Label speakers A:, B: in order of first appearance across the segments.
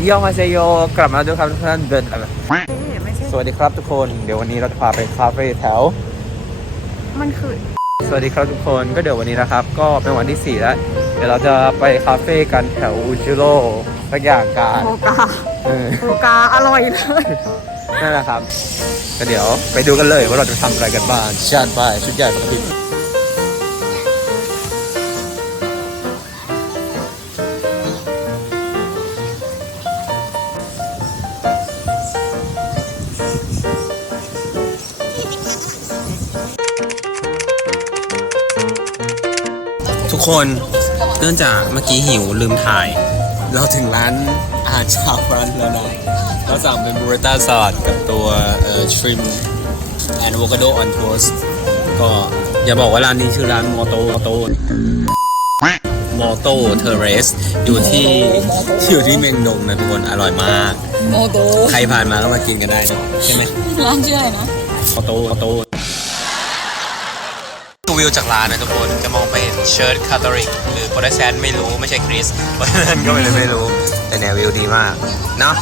A: เยี่ยมมาเซโยกลับมาแล้วด้วยครับทุกท่านเดินอะไร
B: ไม่ใช่
A: สวัสดีครับทุกคน เดี๋ยววันนี้เราจะพาไปคาเฟ่แถว
B: มันคือ
A: สวัสดีครับทุกคนก็เดี๋ยววันนี้นะครับ ก็เป็นวันที่ 4 แล้ว เดี๋ยวเราจะไปคาเฟ่กันแถวอุจิโร่สักอย่างกัน
B: โอกา
A: เออ
B: โอกาอร่อยเลย
A: นั่นแหละครับก็เดี๋ยวไปดูกันเลยว่าเราจะทำอะไรกันบ้างชาญไปชุดใหญ่ปกติ คนเนื่องจากเมื่อกี้หิวลืมถ่าย เราถึงร้านอาหารเช้าร้านแล้วนะเราสั่งเป็นบูเรต้าสลัดกับตัวเอ่อชริมแอนด์วคาโดออนทัสก็อย่าบอกว่าร้านนี้ชื่อร้านมอโตมอโตมอโตเทเรสอยู่ที่อยู่ที่เมงดงนะทุกคนอร่อยมาก
B: โมโต
A: ใครผ่านมาก็มากินกันได้นะใช่ไหม
B: ร้านชื่ออะไรนะ
A: มอโตมอโตดู วิวจากร้านนะทุกคนจะมองไปเห็นเชิร์ตคาทอริกหรือโปรเตสแตนต์ไม่รู้ไม่ใช่คริสเพราะฉะนั้นก็ไม่เลยไม่รู้ แต่แนววิวดีมาก เนาะ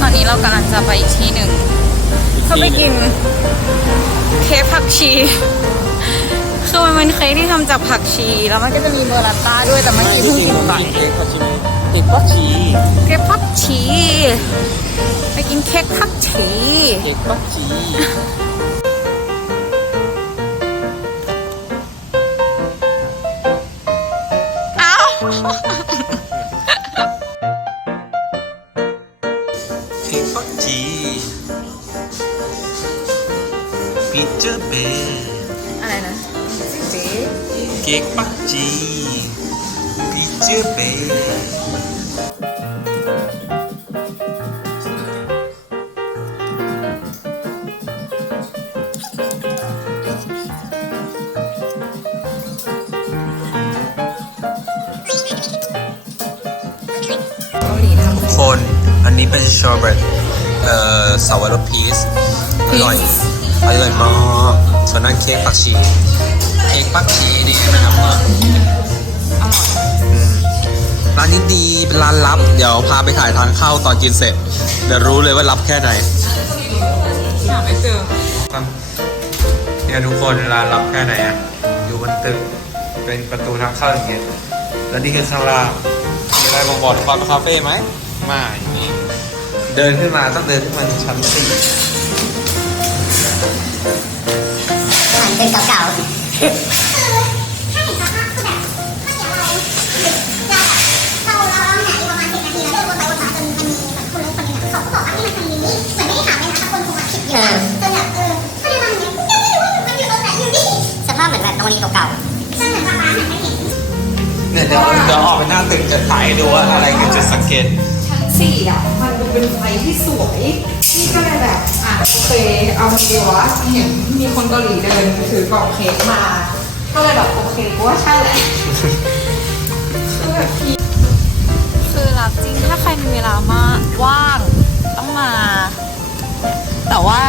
B: ตอนนี้เรากำลังจะไปอีกที่หนึ่งเพื่อไปกินเค้กผักชีคือมันเป็นเค้กที่ทำจากผักชี แล้วมันก็จะมีเบอร์ลาต้าด้วยแต่เมื่อกี้เพิ่งกินไป
A: เค้กผักชี เค้กผักชี
B: เค้กผักชี ไปกินเค้กผักชี
A: เค้กผักชี
B: เอ้า
A: เค้กผักชีปีเจอร์เบย์
B: อะไรนะเจ๊
A: เค้กผักชีปีเเป็นชอร์เบตเอ่อสาวรสพีชอร่อย อร่อยมากส่วนนั้นเค้กผักชี เค้กผักชีนี่นะครับว่าอืมร้านนี้ดีเป็นร้านลับ เดี๋ยวพาไปถ่ายทางเข้าตอนกินเสร็จ เดี๋ยวรู้เลยว่าลับแค่ไหน
B: หาไม่เจอ
A: เนี่ยทุกคนร้านลับแค่ไหนอะอยู่บนตึก เป็นประตูทางเข้าอย่างเงี้ย แล้วนี่คือข้างล่างมีอะไรบอกบอกถึงความเป็นคาเฟ่ไหมไม่มี เดินขึ้นมาต้องเดินขึ้นมาถึงชั้นสี่
C: หันเป็นเก่าเข้าเราแล้วเนี่ยประมาณสิบนาทีแล้วเดินวนไปวนมาจนมันมีเหมือนคนรู้คนหนึงเขาก็บอกว่าที่มันทางนี้เหมือนไม่ได้ถามเลยนะคะคนคงมาคิดอยู่จนแบบเออถ้าได้มาอย่างเงี้ยยังไม่รู้ว่ามันอยู่ตรงไหนอยู่นี่สภาพเหมือนแบบตรงนี้เก่าๆฉันเหมือนว่าร้านหันไม่เห็น
A: เนี่ยเดี๋ยวเดี๋ยวออกไปหน้าตึกจะถ่ายให้ดูว่าอะไรคือจุดสังเกต
D: ชั้นสี่อะมันดู เป็นไฟที่สวยนี่ก็เลยแบบอะโอเคเอาไงดีวะเห็นมีคนเกาหลีเดินถือกล่องเค้กมา ก็เลยแบบโอเคกูว่าใช่แหละคือแบบ
B: คือรักจริงถ้าใครมีเวลามากว่างต้องมา แต่ว่า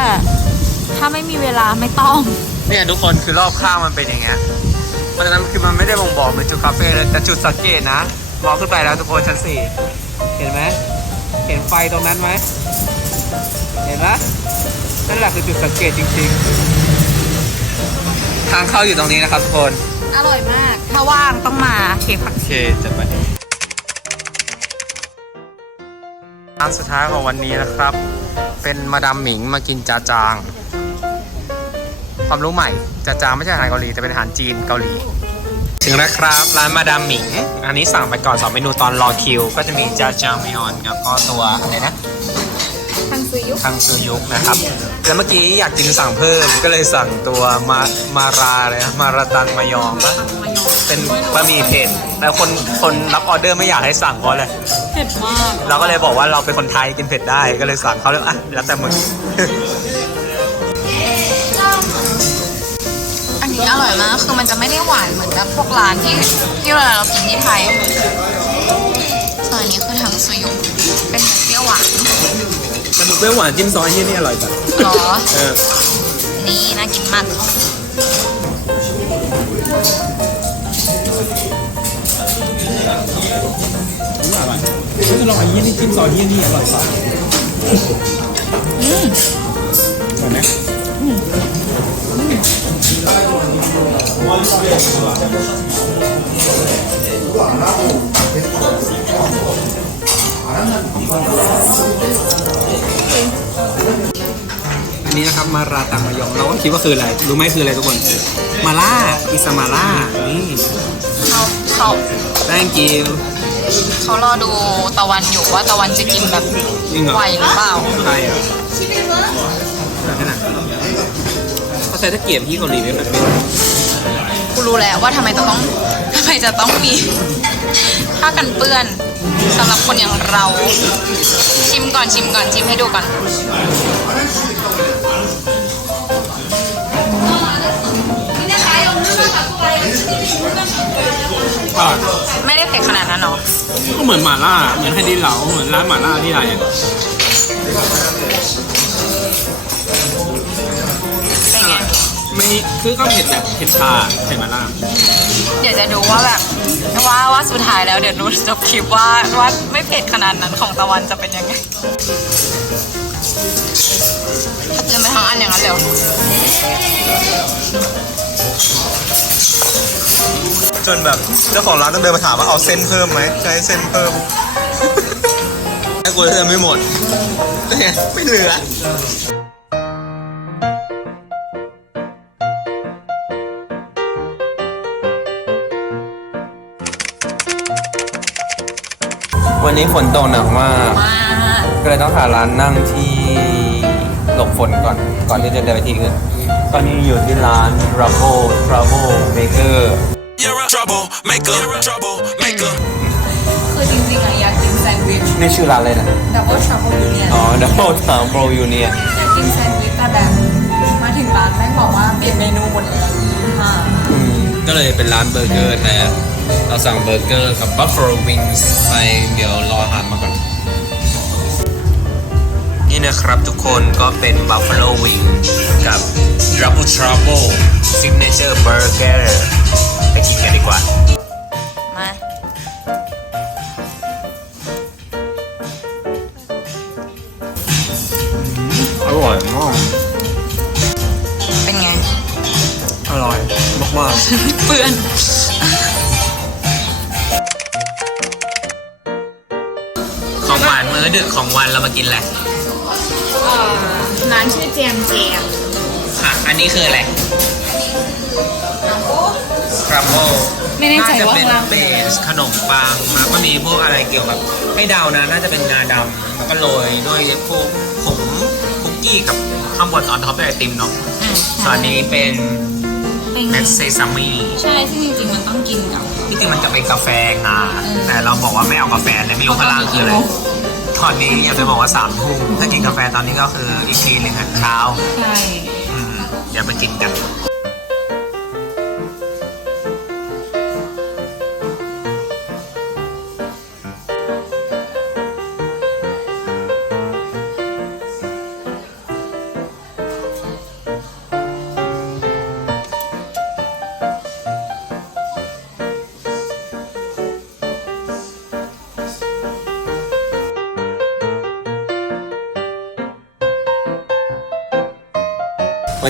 B: ถ้าไม่มีเวลาไม่ต้อง
A: เนี่ยทุกคนคือรอบข้างมันเป็นอย่างเงี้ยเพราะฉะนั้นคือมันไม่ได้บ่งบอกเป็นจุดคาเฟ่เลยแต่จุดสังเกตนะมองขึ้นไปแล้วทุกคนชั้นสี่เห็นไหม เห็นไฟตรงนั้นไหม เห็นไหมนั่นแหละคือจุดสังเกตจริงๆ ทางเข้าอยู่ตรงนี้นะครับทุกคน
B: อร่อยมาก ถ้าว่างต้องมาเค้กผัก
A: โอเคจะไปร้านสุดท้ายของวันนี้นะครับ เป็นมาดามหมิงมากินจาจาง ความรู้ใหม่จาจางไม่ใช่อาหารเกาหลีแต่เป็นอาหารจีนเกาหลี ถึงแล้วครับร้านมาดามหมิง อันนี้สั่งไปก่อนสองเมนูตอนรอคิว ก็จะมีจาจางมยอนกับก็ตัวอะไรนะ
B: ทังซุยุ
A: ทางซูยุกนะครับ แล้วเมื่อกี้อยากกินสั่งเพิ่มก็เลยสั่งตัวมามาราเลยนะมาราตังมายองปะ
B: มายอง
A: เป็นบะหมี่เผ็ดแล้วคนคนรับออเดอร์ไม่อยากให้สั่งเพราะอะไร
B: เผ็ดมาก
A: เราก็เลยบอกว่าเราเป็นคนไทยกินเผ็ดได้ก็เลยสั่งเขาเลยอะแล้วแต่มึง
B: นนี้อร่อยมาก คือมันจะไม่ได้หวานเหมือนแบบพวกร้านที่ที่เวลาเรากินที่ไทยส่วนอันนี้คือทังซุยุเป็นเหมือนเปรี้ยวหวาน
A: แต่บุฟเฟ่หวานจิ้มซอสที่นี่อร่อยจัง
B: หรอ
A: เออ
B: นี่น่ากินมาก
A: จะลองไอ้ยี่นี่จิ้มซอสยี่นี่อร่อยกว่าอืมอร่อยไหม อันนี้นะครับมาราตังมายองเราก็คิดว่าคืออะไรรู้ไหมคืออะไรทุกคน มาล่าอิซามาล่านี่
B: เขาเขา
A: thank you
B: เขารอดูตะวันอยู่ว่าตะวันจะกินแบบ
A: จริงเหรอ
B: ไหวหรือเปล่า
A: ใครอะขนาดเขาใช้ตะเกียบที่เกาหลีไม่เหมือนเป็น
B: กูรู้แล้วว่าทำไมจะต้องทำไมจะต้องมีผ้ากันเปื้อนสำหรับคนอย่างเรา ชิมก่อนชิมก่อนชิมให้ดูก่อน
A: อะ
B: ไม่ได้เผ็ดขนาดนั้นหรอ
A: ก็เหมือนหม่าล่า เหมือนไฮดินเหลาเหมือนร้านหม่าล่าที่ไรอะ
B: ไม่
A: คือก็เผ็ดแบบเผ็ดชาเผ็ดหม่าล่า
B: เดี๋ยวจะดูว่าแบบว่าว่าสุดท้ายแล้วเดี๋ยวดูจบคลิปว่าว่าไม่เผ็ดขนาดนั้นของตะวันจะเป็นยังไงจะไม่ทั้งอันอย่างนั้นเลยเหรอ
E: จนแบบเจ้าของร้านต้องเดินมาถามว่าเอาเส้นเพิ่มไหมใช้เส้นเพิ่มถ้ากลัวจะไม่หมดเนี่ยไม่เหลือ
A: วันนี้ฝนตกหนักมาก
B: มา
A: ก็เลยต้องหาร้านนั่งที่หลบฝนก่อน ก่อนที่จะเดินไปที่อื่น ตอนนี้อยู่ที่ร้าน Rubble Travel Maker
F: You're a troublemaker, troublemaker.
B: คือจริงๆอะอยากกินแซนด์วิช
A: นี่ชื่อร้านเลยนะ
B: ดับเบิลทรัฟเฟิลยูเนียน
A: อ๋อ Double Travel Union
B: อยากกินแซนด์วิชแต่แบบมาถึงร้านแม่งบอกว่าเปลี่ยนเมนูหมดแล้วค่ะ
A: ก็เลยเป็นร้านเบอร์เกอร์แทน เราสั่งเบอร์เกอร์กับ Buffalo Wings ไปเดี๋ยวรออาหารมาก่อน นี่นะครับทุกคนก็เป็น Buffalo Wing กับ Double Trouble Signature Burger ไปกินกันดีกว่า
B: มา
A: อร่อยมาก
B: เป็นไง
A: อร่อยมาก
B: เปื้อน
A: ดึกของวันเรามากินแหละ
B: ร้านชื่อแจมแจม
A: อะอันนี้คืออะไรครัมโบ
B: ไม่แน่ใจ
A: น่าจะ
B: ว่า
A: เป็น
B: ร้าน
A: เบสขนมปังแล้วก็มีพวกอะไรเกี่ยวกับให้เดานะน่าจะเป็นงาดำแล้วก็โรยด้วยพวกผงคุกกี้กับข้างบนออนท็อปเป็นไอติมเนาะส่วนอันนี้เป็น
B: เป็น
A: แมสเซซัมมี่
B: ใช่ซึ่งจริงๆมันต้องกินกับ
A: ที่จริงมันจะเป็นกาแฟงาแต่เราบอกว่าไม่เอากาแฟเลยไม่รู้ข้างล่างคืออะไร ตอนนี้อย่าไปบอกว่าสามทุ่มถ้ากินกาแฟตอนนี้ก็คืออีกทีหนึ่งอะเช้า
B: ใช่
A: อืมอย่าไปกินกัน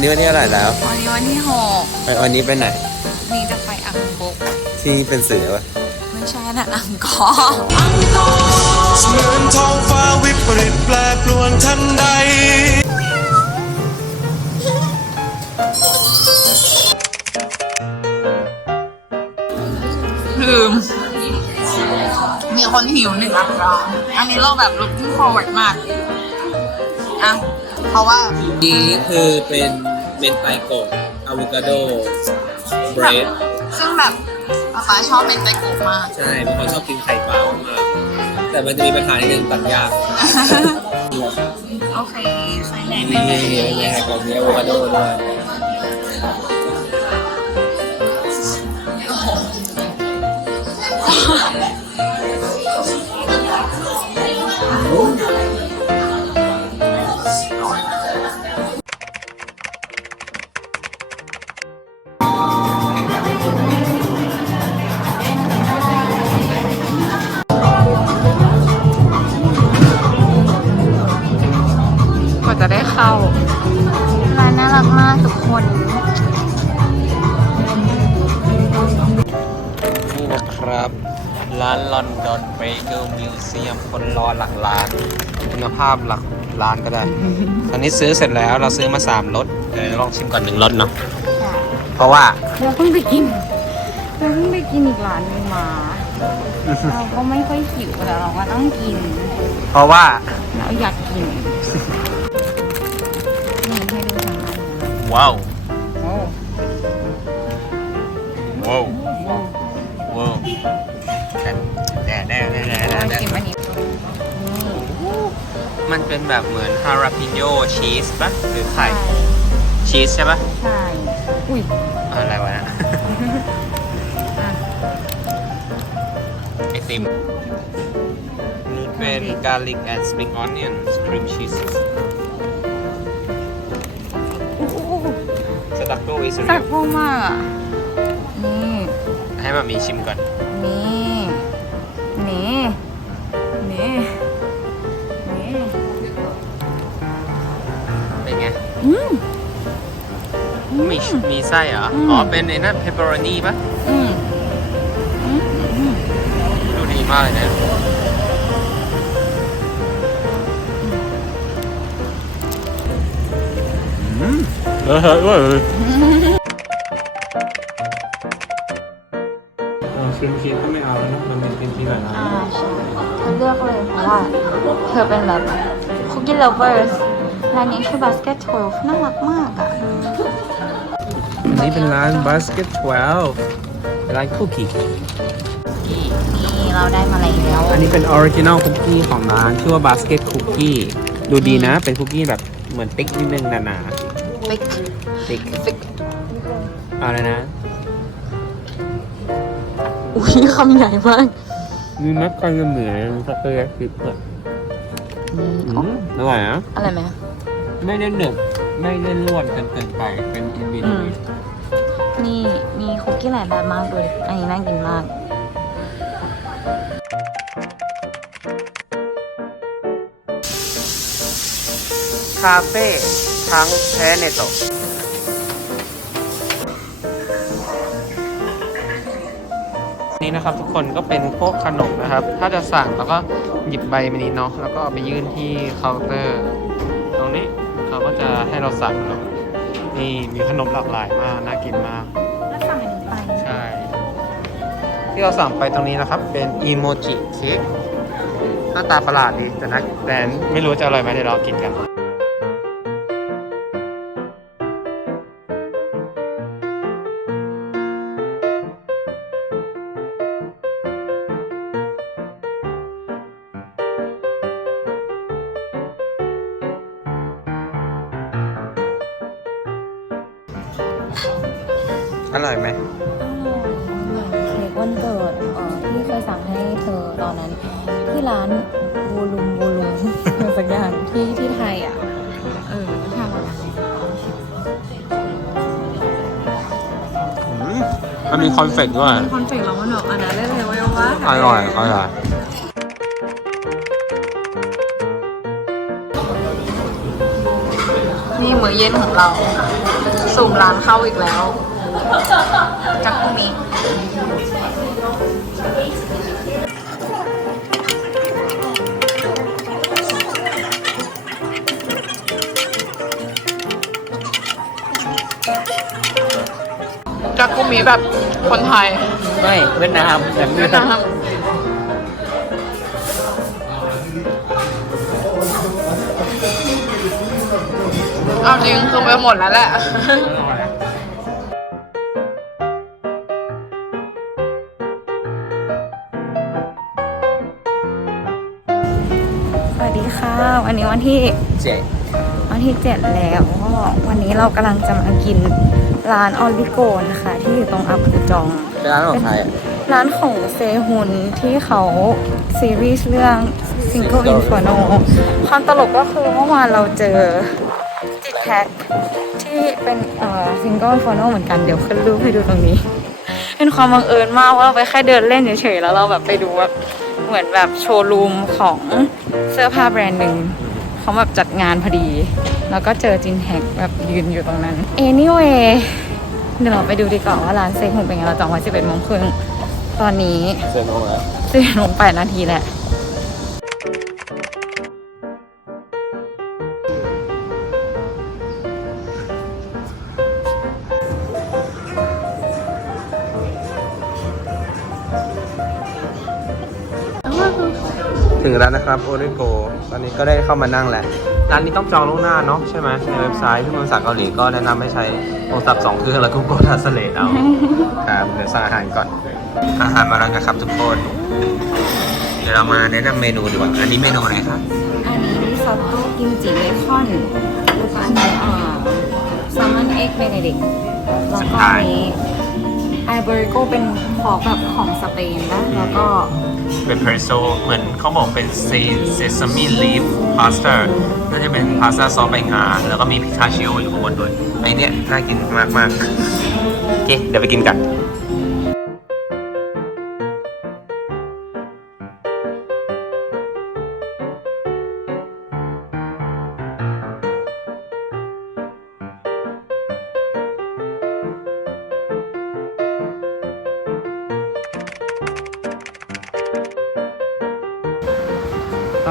A: นนี้วันที่เท่าไหร่แล้ว
B: วันนี้วันที่หก
A: วันนี้ไปไหน
B: นี่จะไปอังกฤษ
A: ที่นี่เป็นเสือปะ
B: ไม่ใช่นะอังกอร์
F: เหมือนท้องฟ้าวิปริตแปรปรวนทันใด
B: ลืม มีคนหิวหนึ่งอัตราอันนี้เราแบบ looking forward มาก อะ เพราะว่า
A: นี่คือเป็น เมนไตโกะอะโวคาโดเบรด
B: ซึ่งแบบป๊าป๊าชอบเป็นไตโกะมาก
A: ใช่เพราะเขาชอบกินไข่ปลามากๆแต่มันจะมีปัญหาในเรื่องตัดยาก
B: โอเคใส่แน่
A: นี่นี่นี่ไข่กับมีอะโวคาโดด้วย
B: ร้านน่ารักมากทุกคน
A: นี่นะครับ ร้านลอนดอนเบเกอร์มิวเซียมคนรอหลักล้าน คุณภาพหลักล้านก็ได้ ตอนนี้ซื้อเสร็จแล้วเราซื้อมา3รสเดี๋ยวลองชิมก่อนหนึ่งรสเนาะเพราะว่า
B: เราเพิ่งไปกินเราเพิ่งไปกินอีกร้านหนึงมา เราก็ไม่ค่อยหิวแต่เราก็ต้องกิน
A: เพราะว่า
B: เราอยากกินนี่
A: ว้าว
B: โอ้
A: ว้าวว้าวแน่แน่แน่แน่แน่
B: เรา
A: แน่
B: ชิมอันนี้
A: มันเป็นแบบเหมือนฮาราปิโยชีสปะหรือไข่ชีสใช่ปะ
B: ใช่อุ้ย
A: อะไรวะนะไอติมนี่เป็น garlic and spring onion cream cheese สตั๊กโกอิส
B: สั
A: ริ
B: กพวกมากอะนี่
A: ให้มามีชิมก่อน
B: นี่นี่นี่นี่
A: เป็นไง
B: อืม
A: มีมีไส้เหรอ
B: อืม
A: อ๋อ เป็นไอ้นั่น pepperoni ปะ
B: อืมอืมอืม
A: ดูดีมากเลยนะ เออเฮ้ยครีมชีสก็ไม่เอาแล้วนะมันเป็นครีมชีสแบบนั้น
B: อ่าใช่เธอเลือกเลยเพราะว่าเธอเป็นแบบคุกกี้ lovers ร้านนี้ชื่อ basket 12 น่ารักมากอะ
A: อันนี้เป็นร้าน basket 12ร้านคุกกี้
B: นี่เราได้มาแล้ว
A: อันนี้เป็นออริจิน l ลคุกกี้ของร้าน ชื่อว่า basket cookie ดูดีนะ เป็นคุกกี้แบบเหมือนติ๊กนิดนึงหนา
B: ฟิก
A: ๆติ๊ก
B: ฟิก
A: เอาเลยนะ
B: อุ้ยคำใหญ่มาก
A: มีมัคคาเรเหมือนสเปรย์คลิปอะอืมอร่อยนะ
B: อะไรไหม
A: ไม่ได้หนึบไม่ได้ร่วนจนเกินไปเป็นอินบิน
B: อืมนี่มีคุกกี้หลายแบบมากด้วยอันนี้น่ากินมาก
A: คาเฟ่ ทั้งแท้เนโตะนี่นะครับทุกคนก็เป็นพวกขนมนะครับ ถ้าจะสั่งแล้วก็หยิบใบมานี้เนาะแล้วก็เอาไปยื่นที่เคาน์เตอร์ ตรงนี้เขาก็จะให้เราสั่งเนาะนี่มีขนมหลากหลายมากน่ากินมาก
B: แล้วสั่งอันนี้ไป
A: ใช่ ที่เราสั่งไปตรงนี้นะครับ เป็นอีโมจิเค้กหน้าตาประหลาดดีแต่นะแต่ไม่รู้จะอร่อยไหมเดี๋ยวเรากินกัน อ
B: ตอนนั้นที่ร้านบูลุมบูลุมสักอย่างที่ที่ไทยอะ เออทำอะไร
A: อืมมันมีคอนเฟกต์ด้วย
B: คอนเฟกต์เรามันแบบอันนั้นได้เลยว่า
A: อร่อยอร่อย
B: นี่มื้อเย็นของเรา สุ่มร้านเข้าอีกแล้วจักกุมิ จักกุมิแบบคนไทย
A: ไม่เวียดนามแบบ
B: เวียดนามเอาจริงคือไปหมดแล้วแหละสวัสดีค่ะ วันนี้วันที่
A: เจ๊
B: วันที่เจ็ดแล้วก็วันนี้เรากำลังจะมากิน ร้านออริโกนะคะ ที่อยู่ตรงอัพพูจอง
A: เป็นร้านของใครอะ
B: ร้านของเซฮุนที่เขาซีรีส์เรื่อง Single Inferno ความตลกก็คือเมื่อวานเราเจอจิตแท็กที่เป็นเอ่อ Single Inferno เหมือนกันเดี๋ยวขึ้นรูปให้ดูตรงนี้ เป็นความบังเอิญมากว่าเราไปแค่เดินเล่นเฉยๆแล้วเราแบบไปดูแบบเหมือนแบบโชว์รูมของเสื้อผ้าแบรนด์หนึ่ง เขาแบบจัดงานพอดี แล้วก็เจอจินแฮกแบบยืนอยู่ตรงนั้น anyway เดี๋ยวเราไปดูดีกว่าว่าร้านเซ็กหงเป็นไงเราจองไว้11โมงครึ่งตอนนี้
A: เซ็นโงแล้ว
B: 11โมง8นาทีแหละ
A: ถึงแล้วนะครับโอริโกตอนนี้ก็ได้เข้ามานั่งแล้วร้านนี้ต้องจองล่วงหน้าเนาะใช่ไหมในเว็บไซต์ที่ภาษาเกาหลีก็แนะนำให้ใช้โทรศัพท์สองเครื่องแล้วก็ Google Translate เอาครับเดี๋ยวสั่งอาหารก่อน อาหารมาแล้วนะครับทุกคน เดี๋ยวเรามาแนะนำเมนูดีกว่า อันนี้เมนูอะไรครับ
B: อันนี้ริซอตโต้กิมจิเบคอนแล้วก็อันนี้อ่าแซลมอนเอ็กเบเนดิกแล้ว
A: สุด
B: ก็
A: ท้า
B: อั
A: ย
B: นนี้ไอเบริโกเป็นพอกแบบของสเปนนะแล้วก็
A: เป็นเพรสโซเหมือนเขาบอกเป็นเซซามิลีฟพาสต้าน่าจะเป็นพาสต้าซอสใบงาแล้วก็มีพิคาชิโออยู่ข้างบนด้วยไอเนี้ยน่ากินมากมากๆโอเคเดี๋ยวไปกินกัน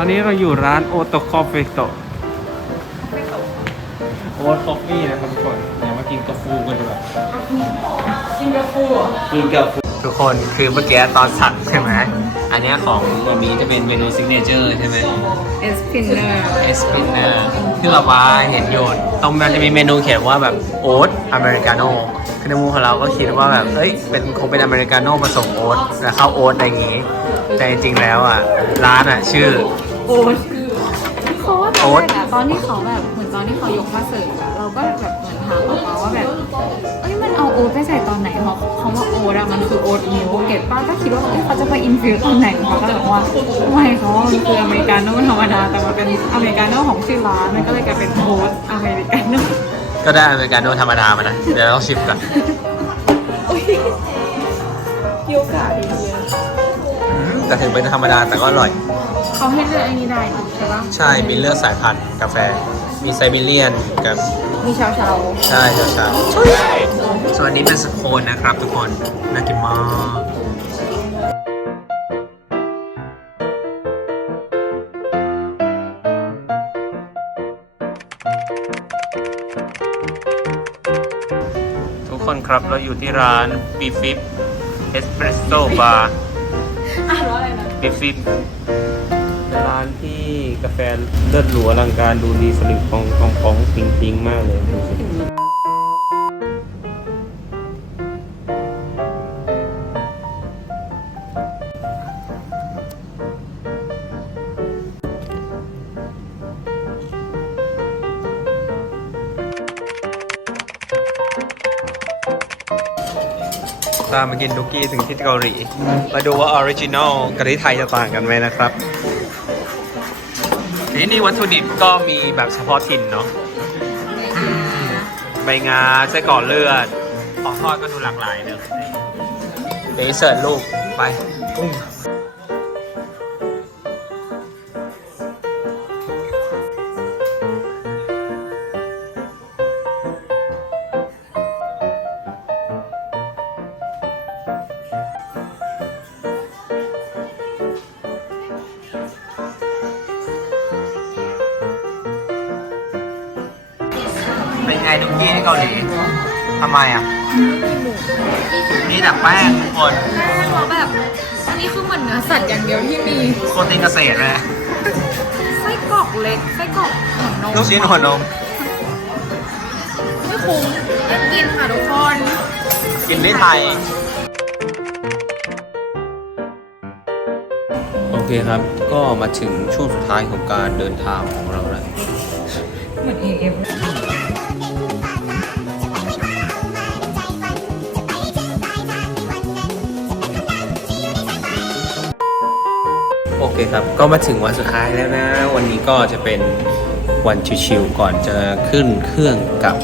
A: อนนี้เราอยู่ร้านโอโตคอฟเฟโตโอตคอฟฟี่นะครับทุกคนเดี๋ยวมากินกาแฟกันดีกว่า
B: กินกาแฟ
A: กินกาแฟทุกคนคือเมื่อกี้ตอนสั่งใช่ไหมอันเนี้ยของมามีจะเป็นเมนูซิกเนเจอร์ใช่ไหม
B: เอสพินเนอร์
A: เอสปินเนอร์ที่เราว่าเห็นโยนตรงมันจะมีเมนูเขียนว่าแบบโอ๊ตอเมริกาโน่คือในมุมของเราก็คิดว่าแบบเอ้ยเป็นคงเป็นอเมริกาโน่ผสมโอ๊ตแล้วเข้าโอ๊ตอะไรอย่างงี้ แต่จริงๆแล้วอะร้านอะชื่อ
B: โอ๊ตเขาว่าต
A: โอ๊
B: อน
A: ต
B: แรกอะตอนที่เขาแบบเหมือนตอนที่เขายกมาเสิร์ฟอะเราก็แบบเหมือนถามเขาว่าแบบเอ้ยมันเอาโอ๊ตไปใส่ตอนไหนเพราะคำว่าโอ๊ตอะมันคือโอ๊ตมิลค์เก็ตป้าก็คิดว่าเอ้ยเขาจะไปอินฟิวตอนไหนเขาก็เลยบอกว่าไม่เขาว่ามันคืออเมริกาโน่ธรรมดาแต่มันเป็นอเมริกาโน่ของชื่อร้านมันก็เลยกลายเป็นโอ๊ตอเมริกาโน่
A: ก็ได้อเมริกาโน่ธรรมดามานะเดี๋ยวเราชิมก่อน
B: โยกะดีเยอะ
A: อืมแต่ถึงเป็นธรรมดาแต่ก็อร่อย
B: เขาให้เลือกไอ้นี้ได้ใช่ปะ
A: ใช่มีเลือกสายพันธุ์กาแฟ มีไซบีเรียนกับ
B: มีชาวชาว
A: ใช่ชาๆส่วนอันนี้เป็นสโคนนะครับทุกคนน่ากินมากทุกคนครับเราอยู่ที่ร้านบีฟิปเอสเปรสโซ่บาร์
B: อ่านว่าอะไรนะ
A: บีฟิปเป็นร้านที่กาแฟเลิศหรูอลังการดูดีสลิปปองปองปองปิงปิงมากเลยดูสิตามมากินดุกี้ถึงที่เกาหลี มาดูว่าออริจินอลกับที่ไทยจะต่างกันไหมนะครับ นี่วัตถุดิบก็มีแบบเฉพาะถิ่นเนาะใบงาไส้กรอกเลือด ของทอดก็ดูหลากหลายเนอะเดี๋ยวเสิร์ฟลูกไปกุ้ง แต่แป้งทุกคน
B: เขาแบบอันนี้คือเหมือนเนื้อสัตว์อย่างเดียวที่มี
A: โปรตีนเกษตรเลย
B: ไส้กรอกเล็กไส้กรอกหัวนม
A: ลูกชิ้นหัวนม
B: ไม่คุ้มได้กินค่ะทุกคน
A: กินได้ไทยโอเคครับ ก็มาถึงช่วงสุดท้ายของการเดินทางของเราแล้ว
B: เหมือน AF
A: โอ เคครับ ก็มาถึงวันสุดท้ายแล้วนะ วันนี้ก็จะเป็นวันชิวๆก่อนจะขึ้นเครื่องกับ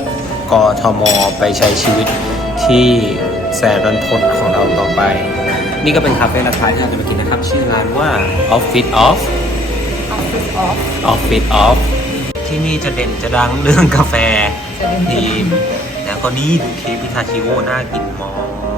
A: กทมไปใช้ชีวิตที่แสนรันทดของเราต่อไป นี่ก็เป็นคาเฟ่ราคาที่เราจะมากินนะครับ ชื่อร้านว่า Office of
B: Office ออฟ
A: ออฟฟิศออฟที่นี่จะเด่นจะดังเรื่องกาแฟ
B: จะเด่นจะดัง
A: ทีมแล้วก็นี่ดูเค้กพิทาชิโอน่ากินมาก